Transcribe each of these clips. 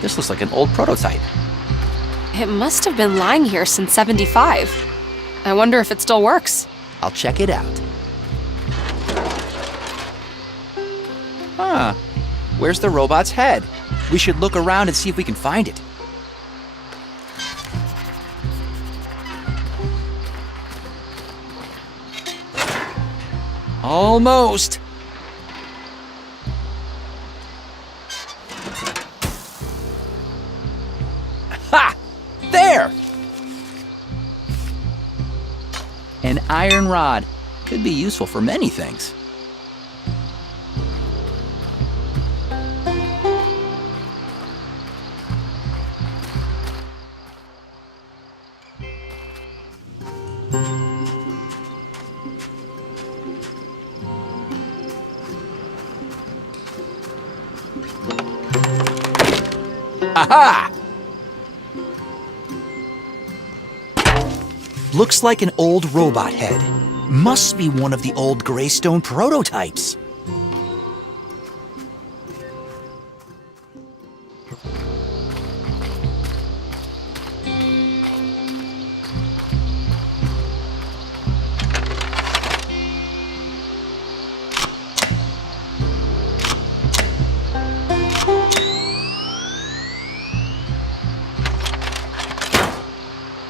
This looks like an old prototype. It must have been lying here since '75. I wonder if it still works. I'll check it out. Where's the robot's head? We should look around and see if we can find it. Almost. Ha! There! An iron rod. Could be useful for many things. Aha! Looks like an old robot head. Must be one of the old Greystone prototypes.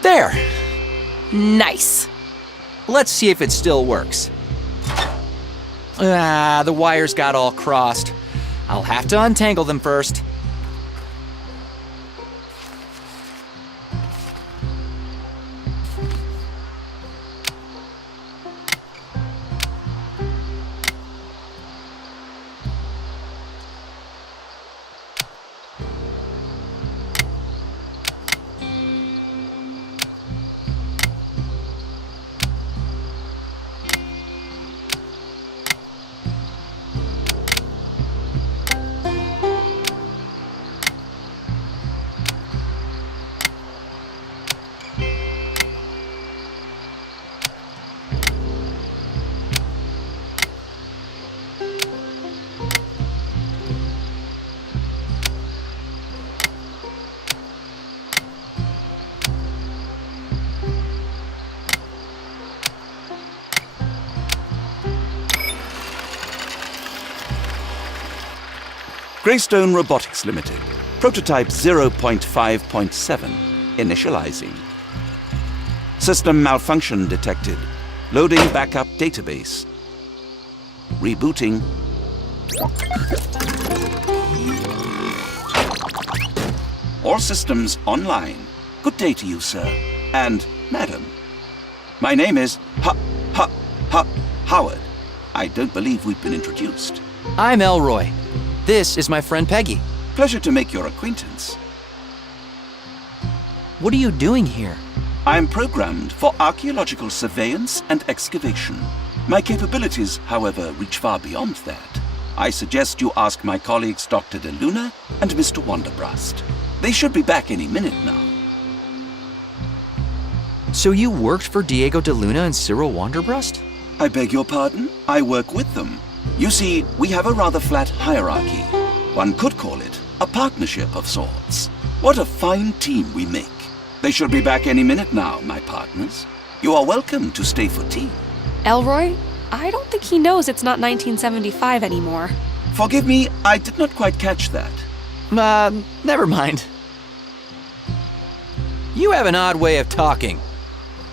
There! Nice. Let's see if it still works. The wires got all crossed. I'll have to untangle them first. Greystone Robotics Limited, prototype 0.5.7, initializing. System malfunction detected. Loading backup database. Rebooting. All systems online. Good day to you, sir. And madam. My name is Howard. I don't believe we've been introduced. I'm Elroy. This is my friend Peggy. Pleasure to make your acquaintance. What are you doing here? I'm programmed for archaeological surveillance and excavation. My capabilities, however, reach far beyond that. I suggest you ask my colleagues Dr. DeLuna and Mr. Wonderbrust. They should be back any minute now. So you worked for Diego DeLuna and Cyril Wonderbrust? I beg your pardon? I work with them. You see, we have a rather flat hierarchy. One could call it a partnership of sorts. What a fine team we make. They should be back any minute now, my partners. You are welcome to stay for tea. Elroy, I don't think he knows it's not 1975 anymore. Forgive me, I did not quite catch that. Never mind. You have an odd way of talking.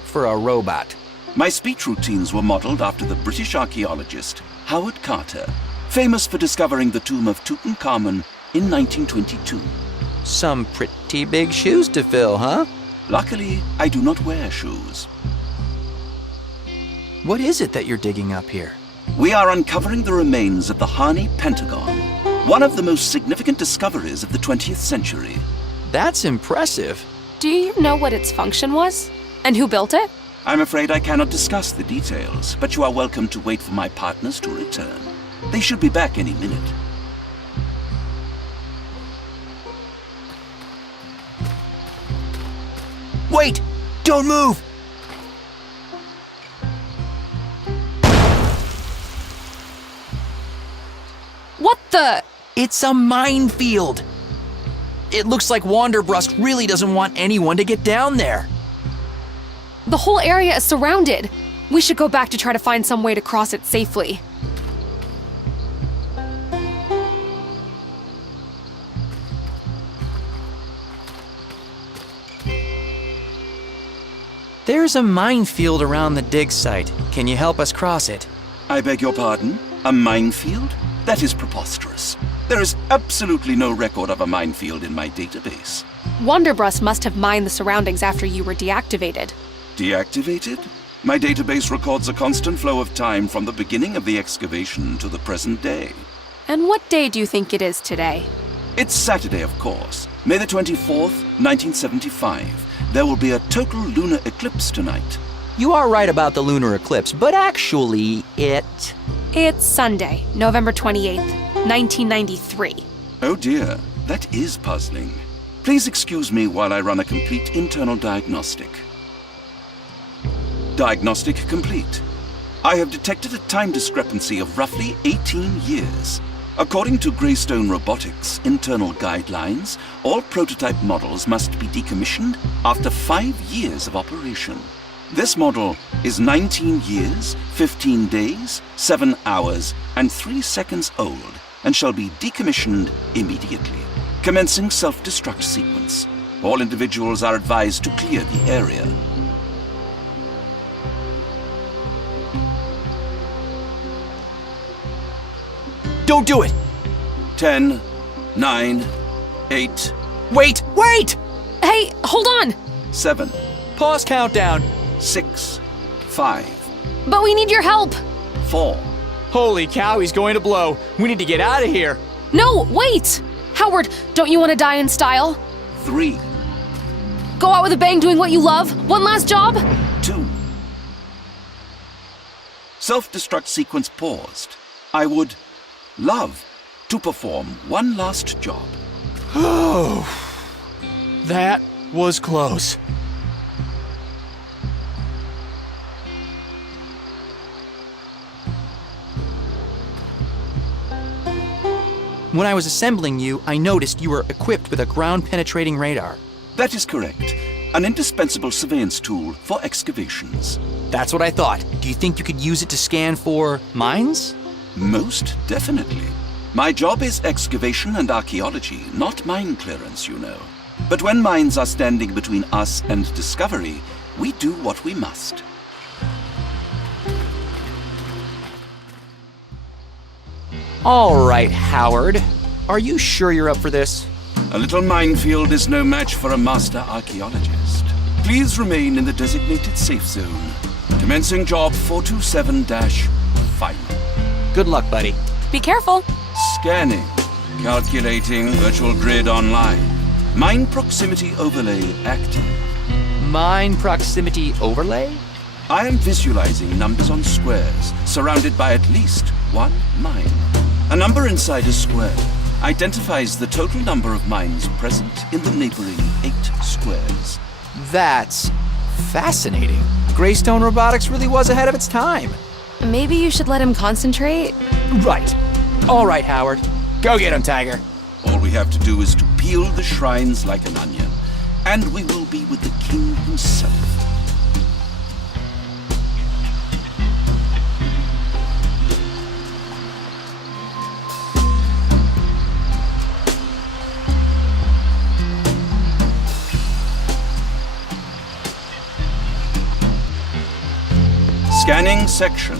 For a robot. My speech routines were modeled after the British archaeologist Howard Carter, famous for discovering the tomb of Tutankhamun in 1922. Some pretty big shoes to fill, huh? Luckily, I do not wear shoes. What is it that you're digging up here? We are uncovering the remains of the Hani Pentagon, one of the most significant discoveries of the 20th century. That's impressive. Do you know what its function was? And who built it? I'm afraid I cannot discuss the details, but you are welcome to wait for my partners to return. They should be back any minute. Wait! Don't move! What the? It's a minefield! It looks like Wanderbrust really doesn't want anyone to get down there. The whole area is surrounded. We should go back to try to find some way to cross it safely. There's a minefield around the dig site. Can you help us cross it? I beg your pardon? A minefield? That is preposterous. There is absolutely no record of a minefield in my database. Wanderbrust must have mined the surroundings after you were deactivated. Deactivated? My database records a constant flow of time from the beginning of the excavation to the present day. And what day do you think it is today? It's Saturday, of course. May the 24th, 1975. There will be a total lunar eclipse tonight. You are right about the lunar eclipse, but actually, It's Sunday, November 28th, 1993. Oh dear, that is puzzling. Please excuse me while I run a complete internal diagnostic. Diagnostic complete. I have detected a time discrepancy of roughly 18 years. According to Greystone Robotics' internal guidelines, all prototype models must be decommissioned after 5 years of operation. This model is 19 years, 15 days, 7 hours, and 3 seconds old, and shall be decommissioned immediately. Commencing self-destruct sequence. All individuals are advised to clear the area. don't do it! 10, 9, 8, Wait! Hey, hold on! 7, Pause countdown. 6, 5, But we need your help! 4, Holy cow, he's going to blow. We need to get out of here. No, wait! Howard, don't you want to die in style? 3, Go out with a bang doing what you love? One last job? 2. Self-destruct sequence paused. I would love to perform one last job. That was close. When I was assembling you, I noticed you were equipped with a ground-penetrating radar. That is correct. An indispensable surveillance tool for excavations. That's what I thought. Do you think you could use it to scan for mines? Most definitely. My job is excavation and archaeology, not mine clearance, you know. But when mines are standing between us and discovery, we do what we must. All right, Howard. Are you sure you're up for this? A little minefield is no match for a master archaeologist. Please remain in the designated safe zone. Commencing job 427-final. Good luck, buddy. Be careful. Scanning. Calculating virtual grid online. Mine proximity overlay active. Mine proximity overlay? I am visualizing numbers on squares, surrounded by at least one mine. A number inside a square identifies the total number of mines present in the neighboring 8 squares. That's fascinating. Greystone Robotics really was ahead of its time. Maybe you should let him concentrate? Right. All right, Howard. Go get him, Tiger. All we have to do is to peel the shrines like an onion, and we will be with the king himself. Scanning section.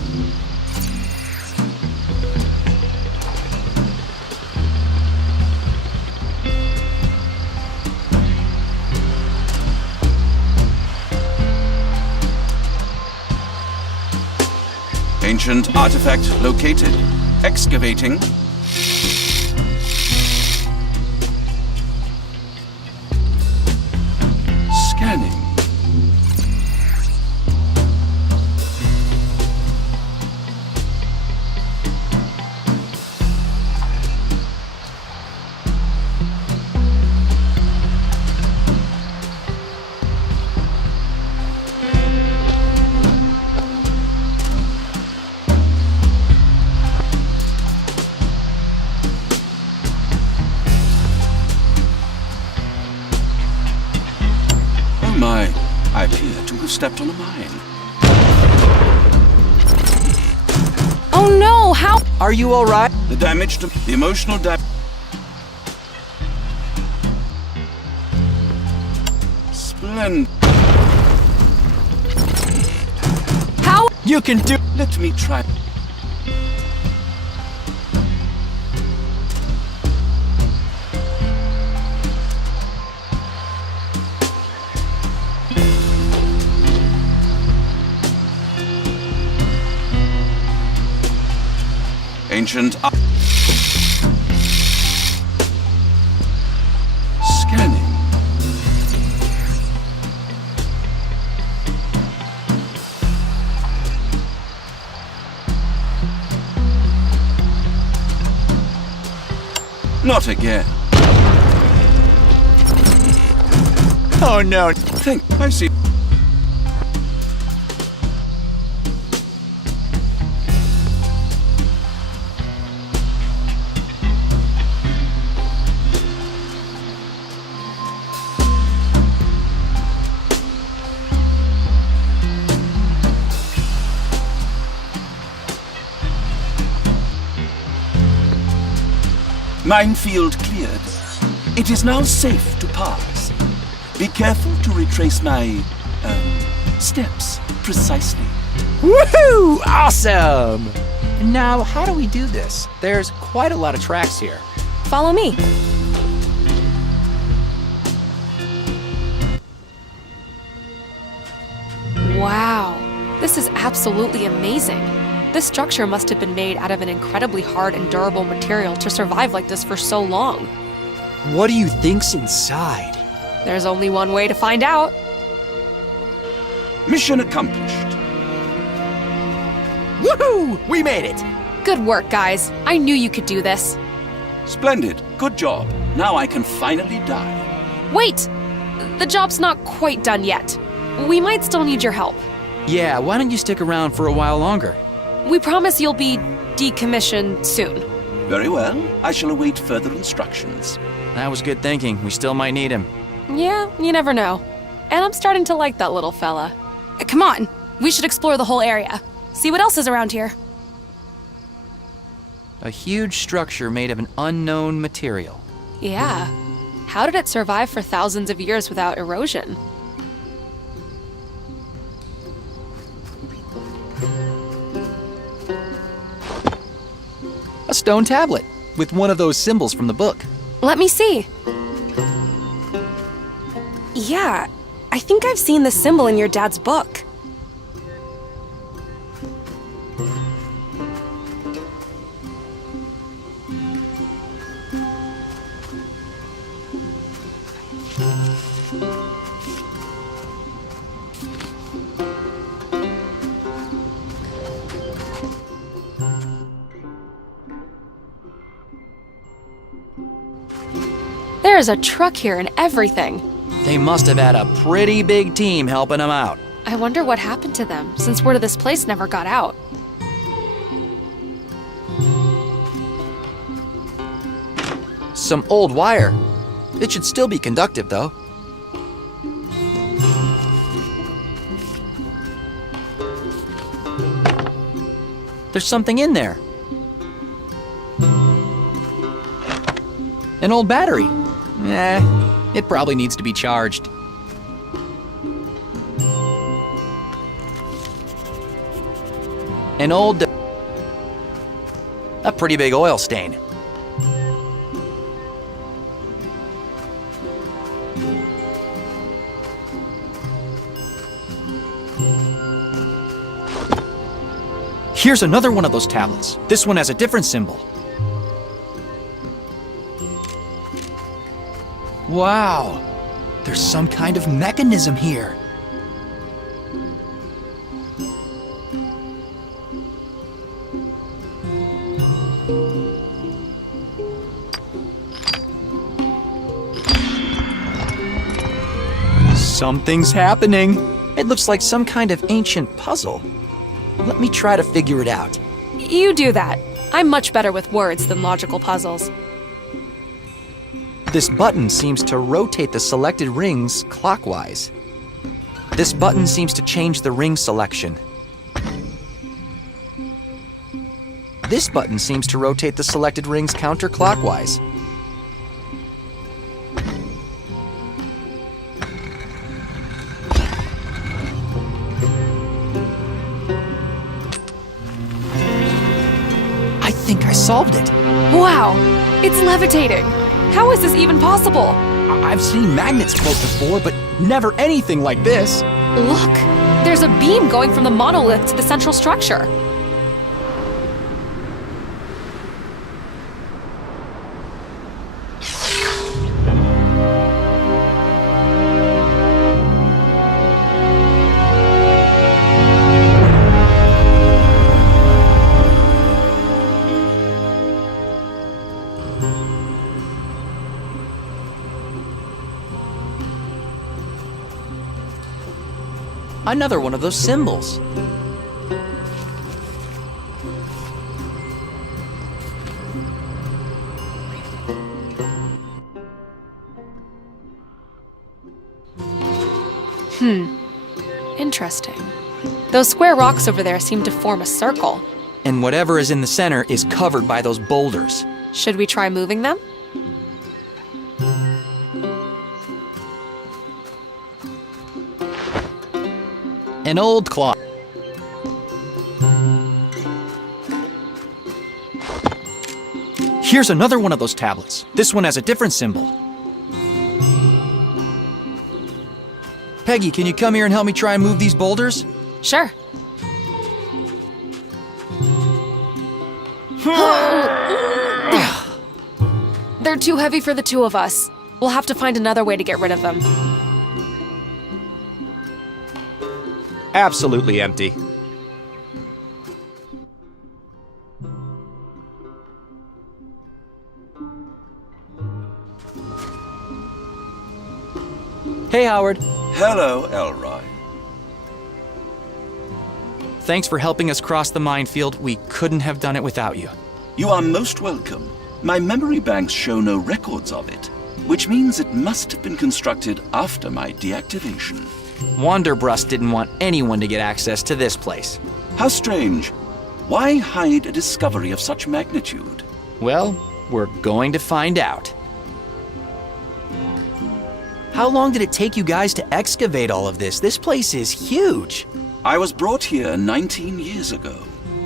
Ancient artifact located. Excavating. Scanning. stepped on a mine. Oh no, how? Are you alright? The damage to the emotional damage. Splendid. How? You can do. Let me try. Ancient. Scanning. Not again. Oh no. I see. Minefield cleared. It is now safe to pass. Be careful to retrace my, steps precisely. Woohoo! Awesome! Now, how do we do this? There's quite a lot of tracks here. Follow me. Wow, this is absolutely amazing. This structure must have been made out of an incredibly hard and durable material to survive like this for so long. What do you think's inside? There's only one way to find out. Mission accomplished. Woohoo! We made it! Good work, guys. I knew you could do this. Splendid. Good job. Now I can finally die. Wait! The job's not quite done yet. We might still need your help. Yeah, why don't you stick around for a while longer? We promise you'll be decommissioned soon. Very well. I shall await further instructions. That was good thinking. We still might need him. Yeah, you never know. And I'm starting to like that little fella. Come on, we should explore the whole area. See what else is around here. A huge structure made of an unknown material. Yeah. How did it survive for thousands of years without erosion? A stone tablet with one of those symbols from the book. Let me see. Yeah, I think I've seen the symbol in your dad's book. There's a truck here and everything. They must have had a pretty big team helping them out. I wonder what happened to them, since word of this place never got out. Some old wire. It should still be conductive, though. There's something in there. An old battery. It probably needs to be charged. An old... A pretty big oil stain. Here's another one of those tablets. This one has a different symbol. Wow, there's some kind of mechanism here. Something's happening. It looks like some kind of ancient puzzle. Let me try to figure it out. You do that. I'm much better with words than logical puzzles. This button seems to rotate the selected rings clockwise. This button seems to change the ring selection. This button seems to rotate the selected rings counterclockwise. I think I solved it. Wow, it's levitating. How is this even possible? I've seen magnets float before, but never anything like this. Look, there's a beam going from the monolith to the central structure. Another one of those symbols. Interesting. Those square rocks over there seem to form a circle. And whatever is in the center is covered by those boulders. Should we try moving them? An old clock. Here's another one of those tablets. This one has a different symbol. Peggy, can you come here and help me try and move these boulders? Sure. They're too heavy for the two of us. We'll have to find another way to get rid of them. Absolutely empty. Hey, Howard. Hello, Elroy. Thanks for helping us cross the minefield. We couldn't have done it without you. You are most welcome. My memory banks show no records of it, which means it must have been constructed after my deactivation. Wanderbrust didn't want anyone to get access to this place. How strange. Why hide a discovery of such magnitude? Well, we're going to find out. How long did it take you guys to excavate all of this? This place is huge. I was brought here 19 years ago.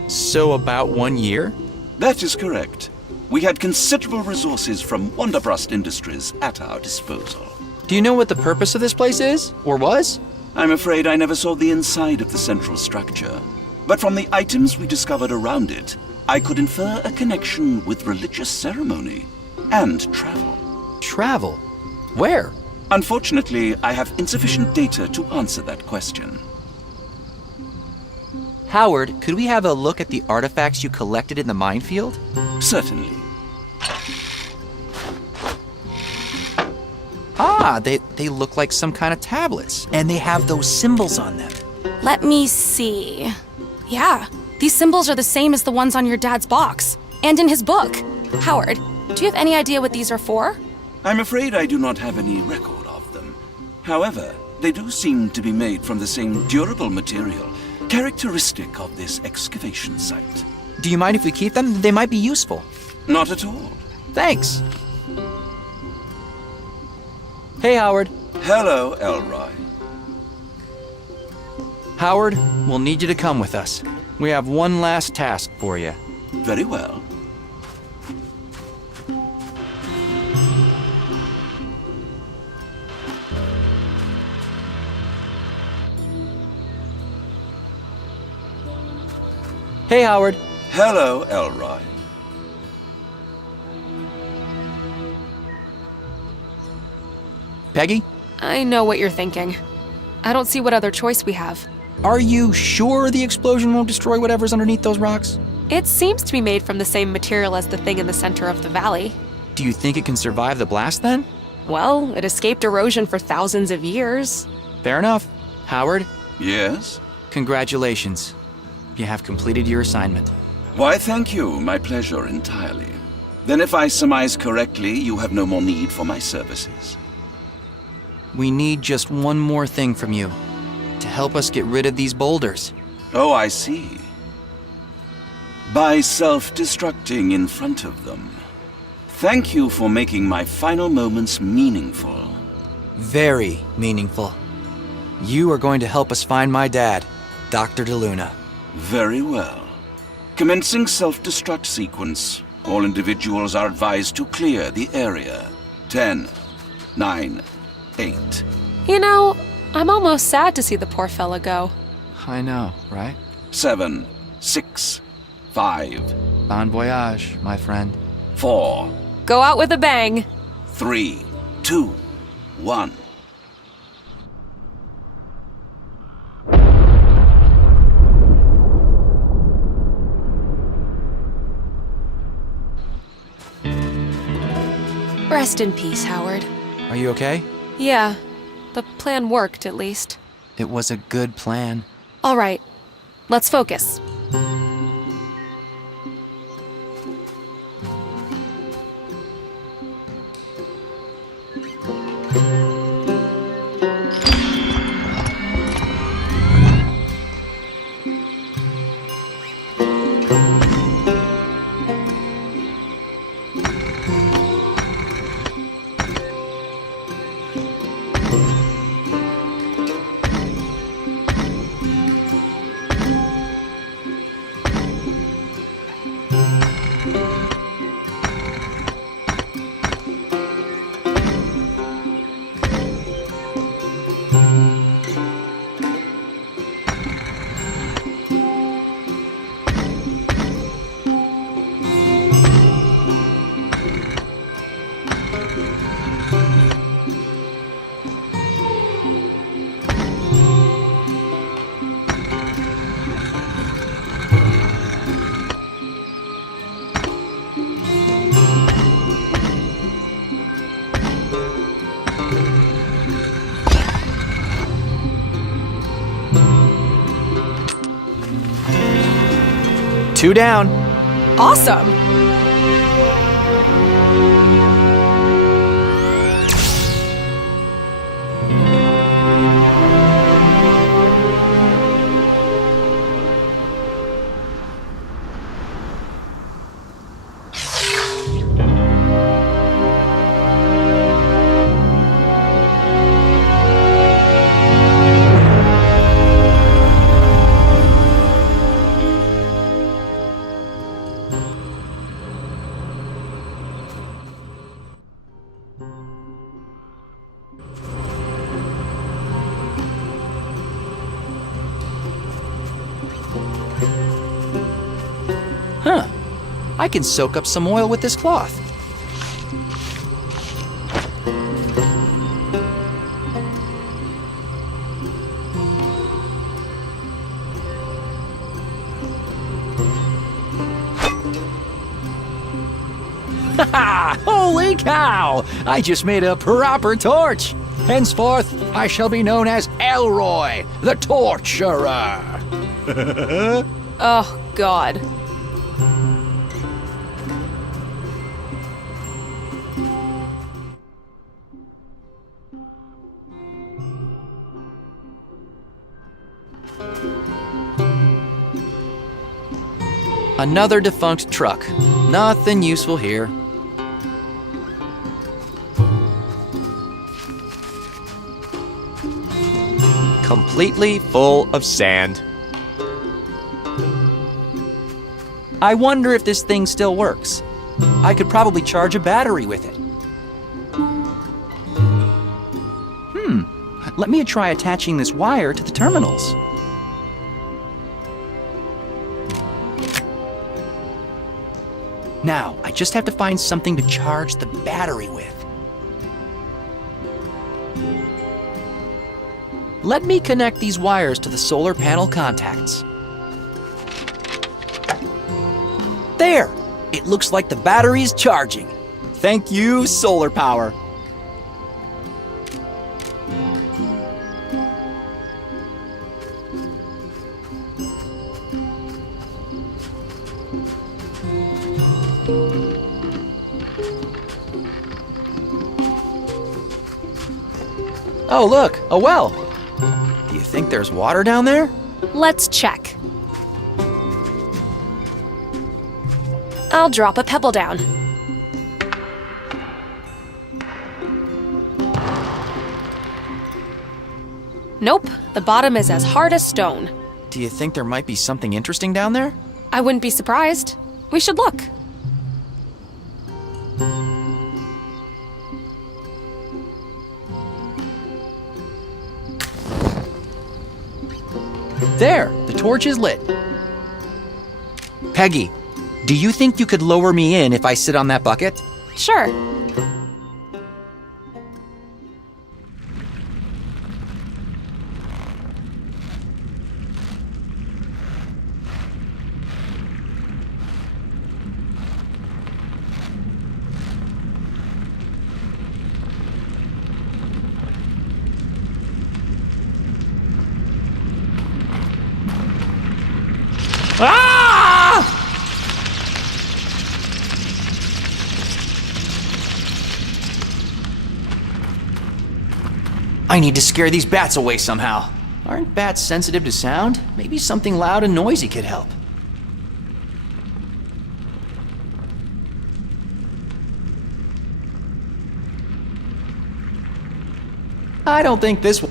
So about 1 year? That is correct. We had considerable resources from Wanderbrust Industries at our disposal. Do you know what the purpose of this place is? Or was? I'm afraid I never saw the inside of the central structure. But from the items we discovered around it, I could infer a connection with religious ceremony and travel. Travel? Where? Unfortunately, I have insufficient data to answer that question. Howard, could we have a look at the artifacts you collected in the minefield? Certainly. Ah, they look like some kind of tablets, and they have those symbols on them. Let me see. Yeah, these symbols are the same as the ones on your dad's box, and in his book. Howard, do you have any idea what these are for? I'm afraid I do not have any record of them. However, they do seem to be made from the same durable material characteristic of this excavation site. Do you mind if we keep them? They might be useful. Not at all. Thanks. Hey, Howard. Hello, Elroy. Howard, we'll need you to come with us. We have one last task for you. Very well. Hey, Howard. Hello, Elroy. Peggy, I know what you're thinking. I don't see what other choice we have. are you sure the explosion won't destroy whatever's underneath those rocks? It seems to be made from the same material as the thing in the center of the valley. Do you think it can survive the blast then? Well, it escaped erosion for thousands of years. Fair enough. Howard, Yes? congratulations. You have completed your assignment. Why, thank you. My pleasure entirely. Then if I surmise correctly, you have no more need for my services. We need just one more thing from you. to help us get rid of these boulders. Oh, I see. By self-destructing in front of them. Thank you for making my final moments meaningful. Very meaningful. You are going to help us find my dad, Dr. DeLuna. Very well. Commencing self-destruct sequence. All individuals are advised to clear the area. 10, 9, 8. You know, I'm almost sad to see the poor fella go. I know, right? 7, 6, 5, Bon voyage, my friend. 4, Go out with a bang. 3, 2, 1. Rest in peace, Howard. Are you okay? Yeah, the plan worked at least. It was a good plan. All right, let's focus. Two down. Awesome! Huh. I can soak up some oil with this cloth. Ha! Holy cow! I just made a proper torch. Henceforth, I shall be known as Elroy, the Torturer. Oh, God. Another defunct truck. Nothing useful here. Completely full of sand. I wonder if this thing still works. I could probably charge a battery with it. Let me try attaching this wire to the terminals. Now, I just have to find something to charge the battery with. Let me connect these wires to the solar panel contacts. There! It looks like the battery's charging. Thank you, solar power. Oh, look, a well. Do you think there's water down there? Let's check. I'll drop a pebble down. Nope, the bottom is as hard as stone. Do you think there might be something interesting down there? I wouldn't be surprised. We should look. There, the torch is lit. Peggy, do you think you could lower me in if I sit on that bucket? Sure. Ah! I need to scare these bats away somehow. Aren't bats sensitive to sound? Maybe something loud and noisy could help. I don't think this will...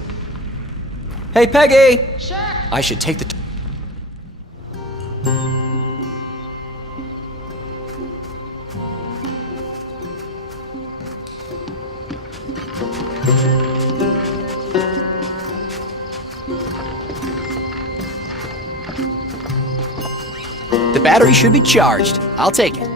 Hey, Peggy! Sure. I should take the... The battery should be charged. I'll take it.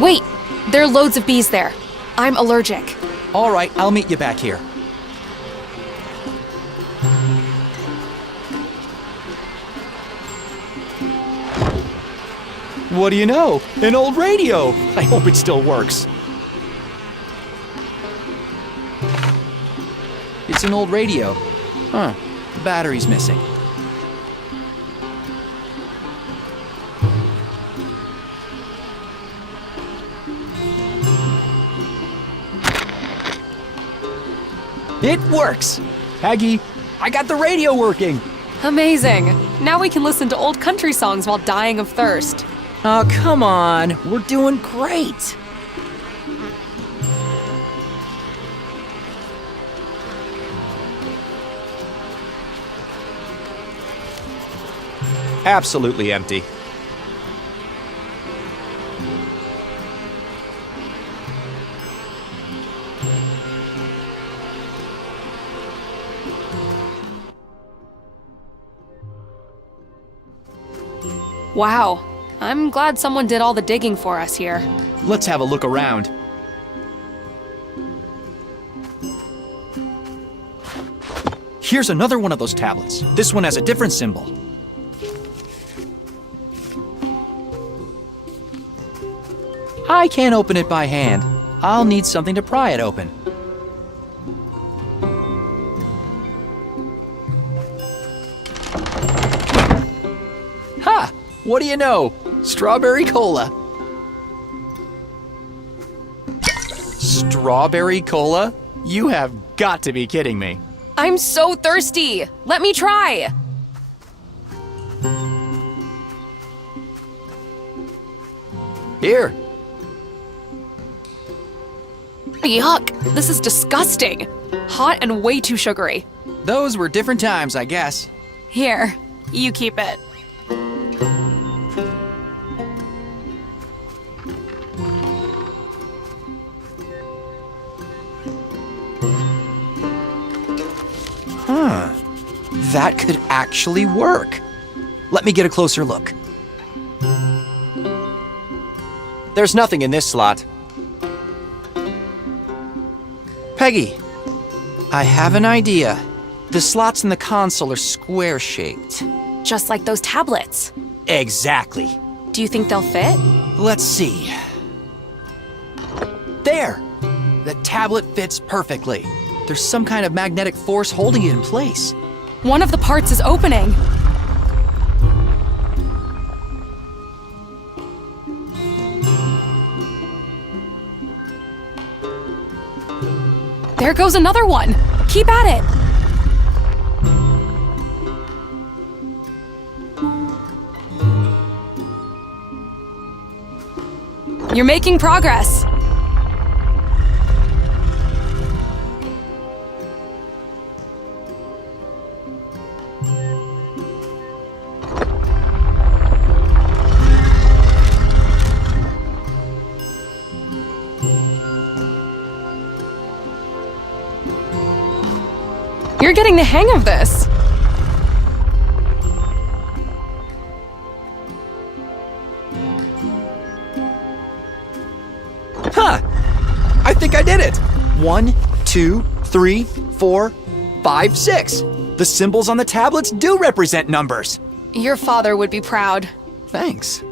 Wait, there are loads of bees there. I'm allergic. All right, I'll meet you back here. What do you know? An old radio! I hope it still works. It's an old radio. Huh, the battery's missing. It works! Peggy, I got the radio working! Amazing. Now we can listen to old country songs while dying of thirst. Oh, come on. We're doing great. Absolutely empty. Wow. I'm glad someone did all the digging for us here. Let's have a look around. Here's another one of those tablets. This one has a different symbol. I can't open it by hand. I'll need something to pry it open. Ha! What do you know? Strawberry cola. Strawberry cola? You have got to be kidding me. I'm so thirsty. Let me try. Here. Yuck. This is disgusting. Hot and way too sugary. Those were different times, I guess. Here, you keep it. Huh. That could actually work. Let me get a closer look. There's nothing in this slot. Peggy, I have an idea. The slots in the console are square-shaped. Just like those tablets. Exactly. Do you think they'll fit? Let's see. There! The tablet fits perfectly. There's some kind of magnetic force holding it in place. One of the parts is opening. There goes another one. Keep at it. You're making progress. You're getting the hang of this. Huh! I think I did it! 1, 2, 3, 4, 5, 6. The symbols on the tablets do represent numbers. Your father would be proud. Thanks.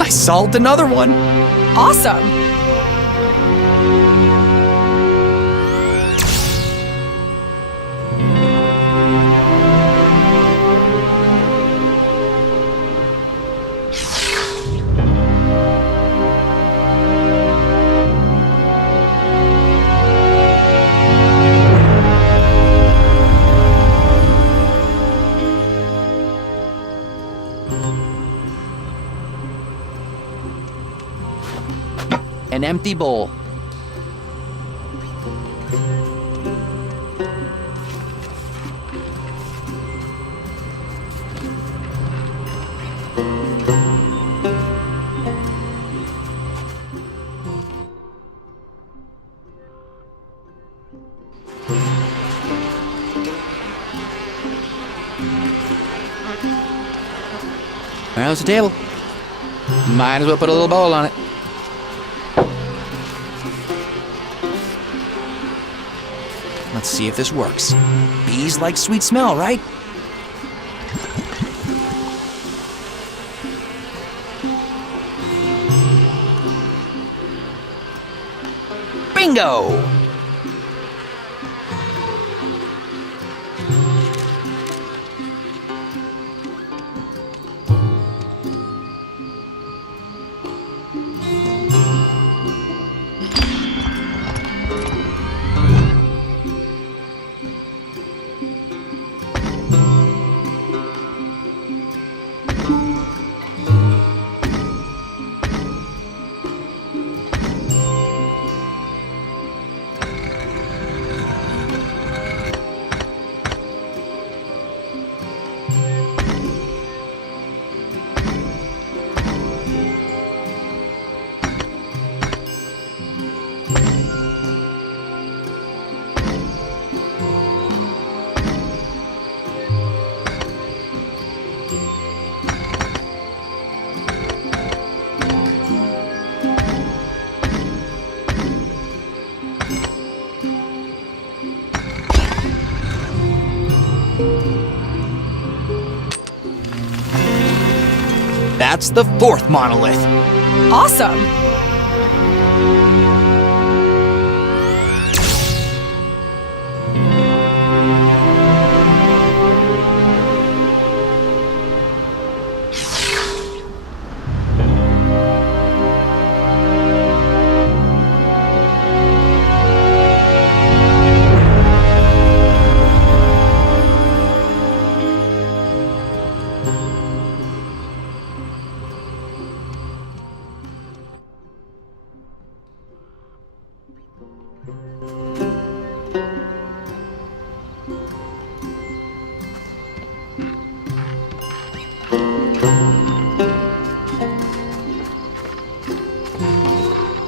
I solved another one. Awesome. An empty bowl. There's the table. Might as well put a little bowl on it. Let's see if this works. Bees like sweet smell, right? Bingo! That's the fourth monolith. Awesome.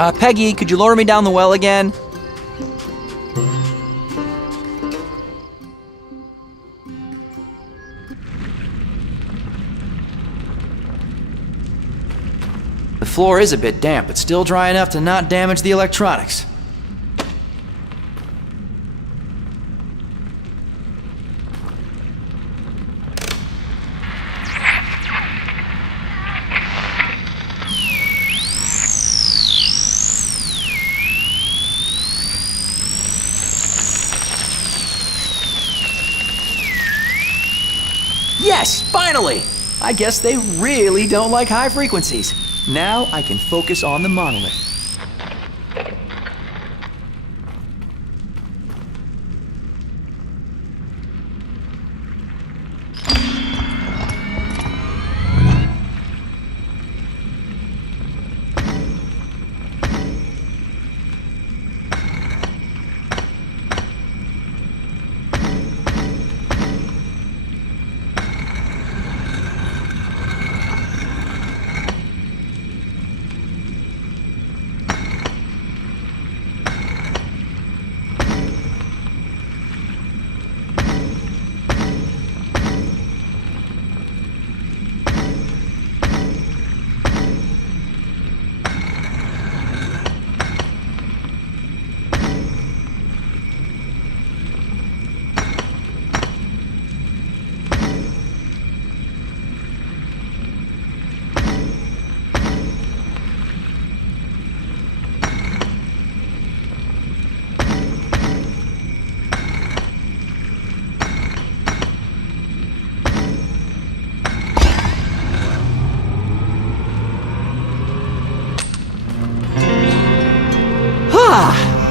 Peggy, could you lower me down the well again? The floor is a bit damp, but still dry enough to not damage the electronics. Yes, finally! I guess they really don't like high frequencies. Now I can focus on the monolith.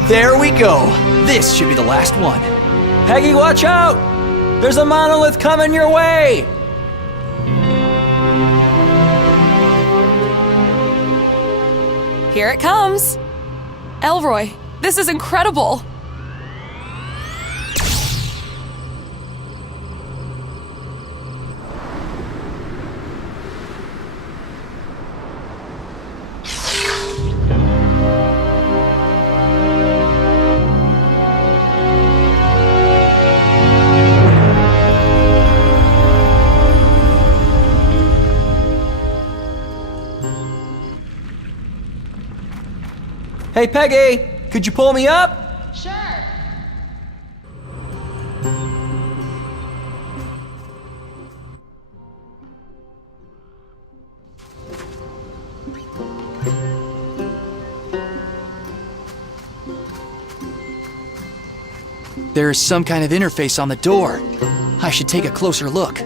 There we go. This should be the last one. Peggy, watch out! There's a monolith coming your way! Here it comes. Elroy, this is incredible. Hey, Peggy, could you pull me up? Sure. There's some kind of interface on the door. I should take a closer look.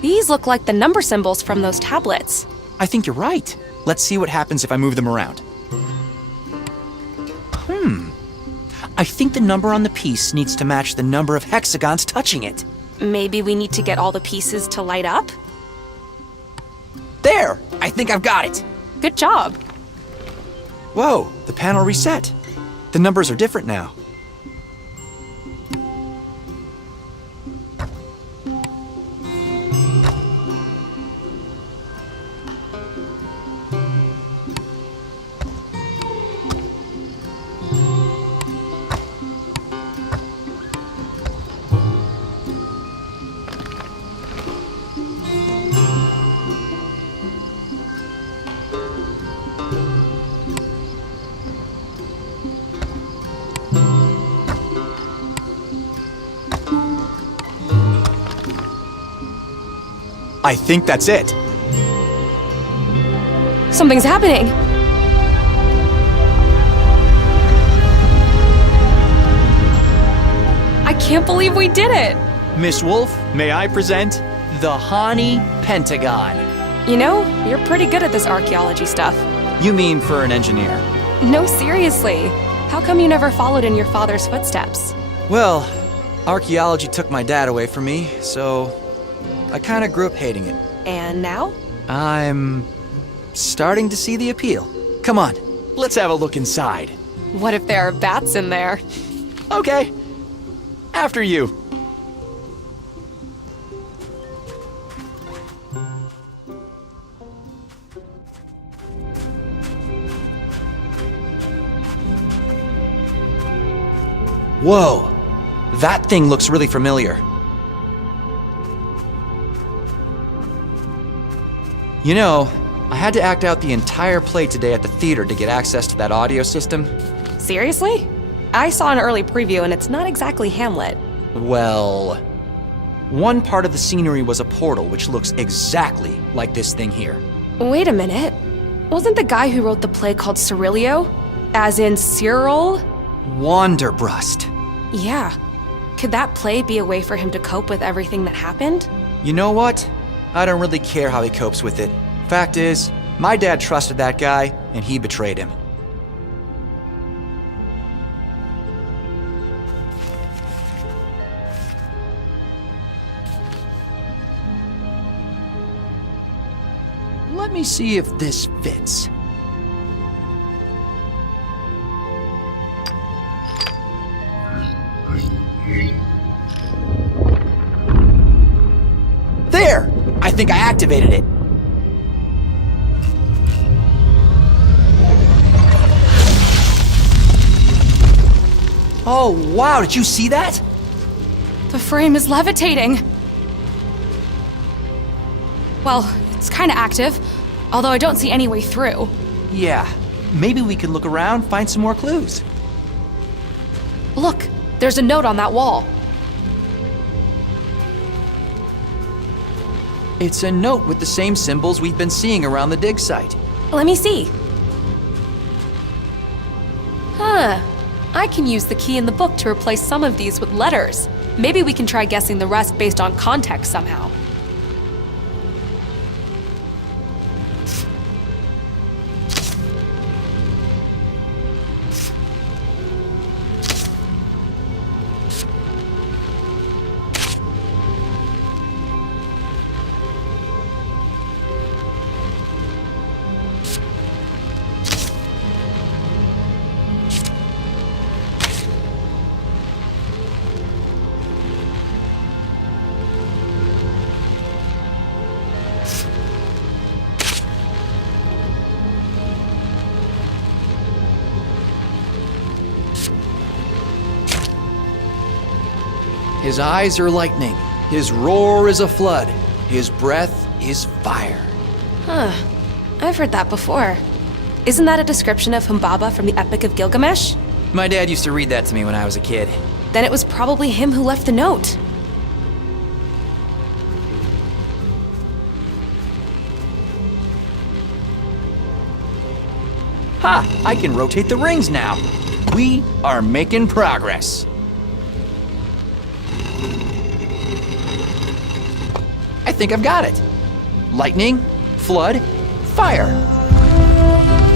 These look like the number symbols from those tablets. I think you're right. Let's see what happens if I move them around. I think the number on the piece needs to match the number of hexagons touching it. Maybe we need to get all the pieces to light up? There! I think I've got it! Good job. Whoa, the panel reset. The numbers are different now. I think that's it. Something's happening. I can't believe we did it. Miss Wolf, may I present the Hani Pentagon? You know, you're pretty good at this archaeology stuff. You mean for an engineer? No, seriously. How come you never followed in your father's footsteps? Well, archaeology took my dad away from me, so I kind of grew up hating it. And now? I'm starting to see the appeal. Come on, let's have a look inside. What if there are bats in there? Okay, after you. Whoa! That thing looks really familiar. You know, I had to act out the entire play today at the theater to get access to that audio system. Seriously? I saw an early preview and it's not exactly Hamlet. Well, one part of the scenery was a portal which looks exactly like this thing here. Wait a minute. Wasn't the guy who wrote the play called Cyrilio? As in Cyril? Wanderbrust. Yeah. Could that play be a way for him to cope with everything that happened? You know what? I don't really care how he copes with it. Fact is, my dad trusted that guy, and he betrayed him. Let me see if this fits. There! I think I activated it. Oh, wow, did you see that? The frame is levitating. Well, it's kind of active, although I don't see any way through. Yeah, maybe we can look around, find some more clues. Look, there's a note on that wall. It's a note with the same symbols we've been seeing around the dig site. Let me see. Huh. I can use the key in the book to replace some of these with letters. Maybe we can try guessing the rest based on context somehow. His eyes are lightning. His roar is a flood. His breath is fire. Huh. I've heard that before. Isn't that a description of Humbaba from the Epic of Gilgamesh? My dad used to read that to me when I was a kid. Then it was probably him who left the note. Ha! I can rotate the rings now. We are making progress. I think I've got it. Lightning, flood, fire.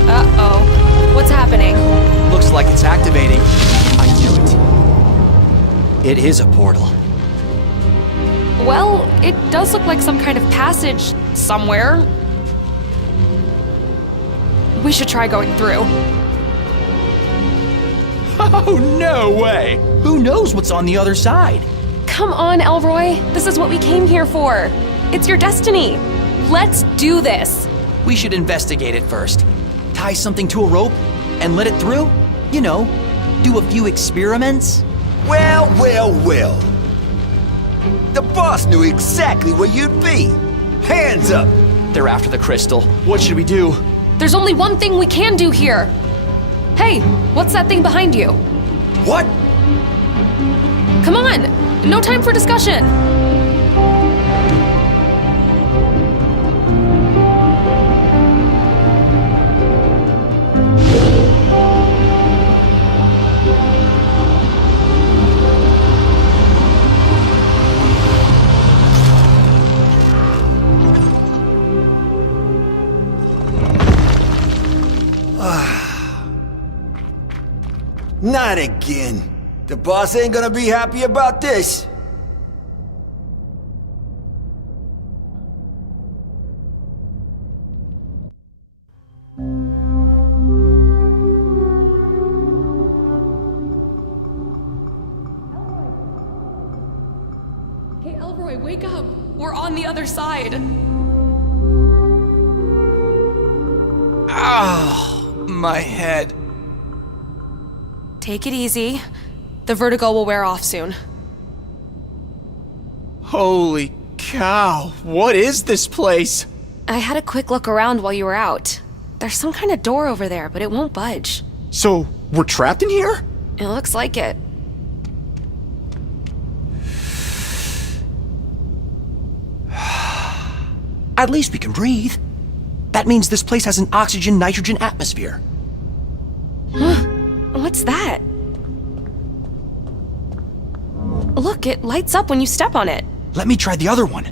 Uh-oh. What's happening? Looks like it's activating. I knew it. It is a portal. Well, it does look like some kind of passage somewhere. We should try going through. Oh, no way! Who knows what's on the other side? Come on, Elroy. This is what we came here for. It's your destiny. Let's do this. We should investigate it first. Tie something to a rope and let it through? You know, do a few experiments? Well, well, well. The boss knew exactly where you'd be. Hands up! They're after the crystal. What should we do? There's only one thing we can do here. Hey, what's that thing behind you? What? Come on. No time for discussion. Not again. The boss ain't gonna be happy about this. Hey, Elroy, wake up. We're on the other side. Oh, my head. Take it easy. The The vertigo will wear off soon. Holy cow, what is this place? I had a quick look around while you were out. There's some kind of door over there, but it won't budge. So, we're trapped in here? It looks like it. At least we can breathe. That means this place has an oxygen-nitrogen atmosphere. What's that? Look, it lights up when you step on it. Let me try the other one.